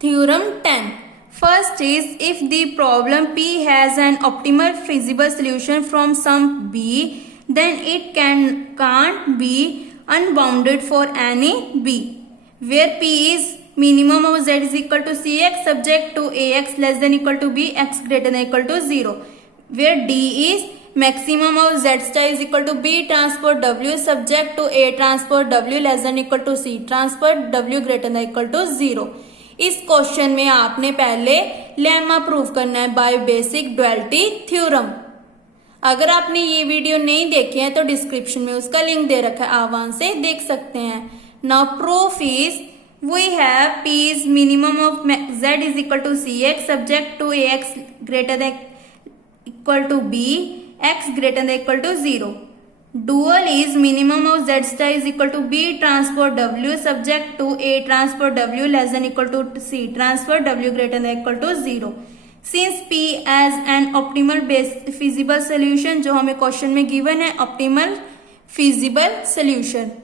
Theorem 10. First is, if the problem P has an optimal feasible solution from some B, then it can't be unbounded for any B, where P is minimum of z is equal to Cx subject to Ax less than equal to B, x greater than equal to 0, where D is maximum of z star is equal to B transport W subject to A transport W less than equal to C transport W greater than equal to 0. इस question में आपने पहले lemma prove करना है bye basic duality theorem. अगर आपने ये video नहीं देखे हैं तो डिस्क्रिप्शन में उसका लिंक दे रखा है, आप वहां से देख सकते हैं। Now proof is we have P is minimum of z is equal to Cx subject to Ax greater than equal to B, x greater than equal to 0. Dual is minimum of z star is equal to B transport W subject to A transport W less than equal to C transport W greater than equal to 0. Since P as an optimal feasible solution, जो हमें question में given है optimal feasible solution.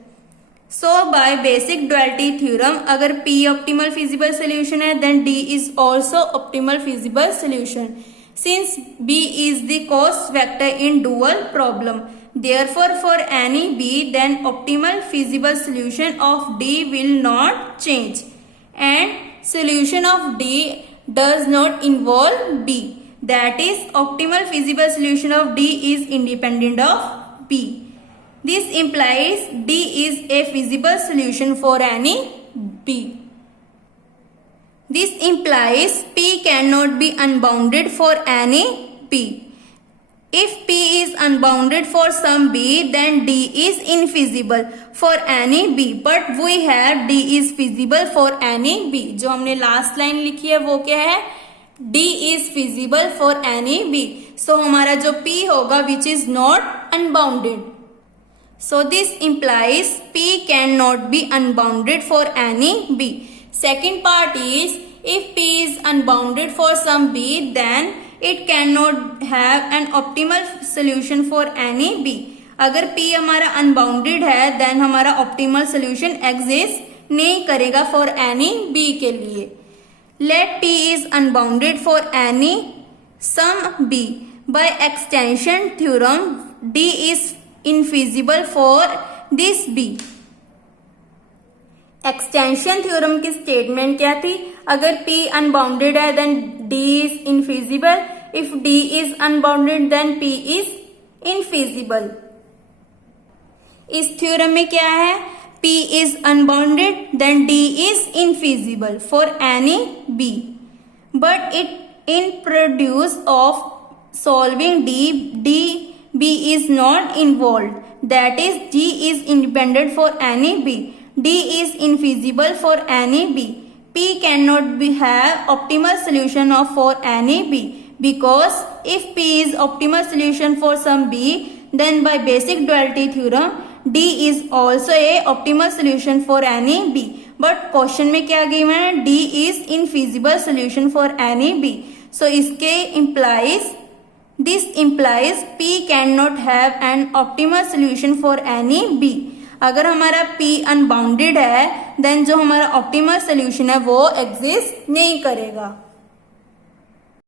So by basic duality theorem, अगर P optimal feasible solution है then D is also optimal feasible solution. Since B is the cost vector in dual problem, therefore for any B, then optimal feasible solution of D will not change, and solution of D does not involve B. That is, optimal feasible solution of D is independent of B. This implies D is a feasible solution for any B. This implies P cannot be unbounded for any P. If P is unbounded for some B, then D is infeasible for any B. But we have D is feasible for any B. जो हमने last line लिखी है वो क्या है? D is feasible for any B. So हमारा जो P होगा which is not unbounded. So this implies P cannot be unbounded for any B. Second part is, if P is unbounded for some B, then it cannot have an optimal solution for any B. अगर P हमारा unbounded है then हमारा optimal solution exist नहीं करेगा for any B के लिए. Let P is unbounded for any some B. By extension theorem, D is infeasible for this B. Extension theorem की statement क्या थी? अगर P अनबाउंडेड है then D is infeasible, if D is unbounded then P is infeasible. इस theorem में क्या है? P is unbounded then D is infeasible for any B, but it in produce of solving D B is not involved, that is D is independent for any B. D is infeasible for any B. P cannot have optimal solution for any B, because if P is optimal solution for some B, then by basic duality theorem D is also a optimal solution for any B. But question में क्या given है? D is infeasible solution for any B. So इसके this implies P cannot have an optimal solution for any B. अगर हमारा P unbounded है then जो हमारा optimal solution है वो एग्जिस्ट नहीं करेगा.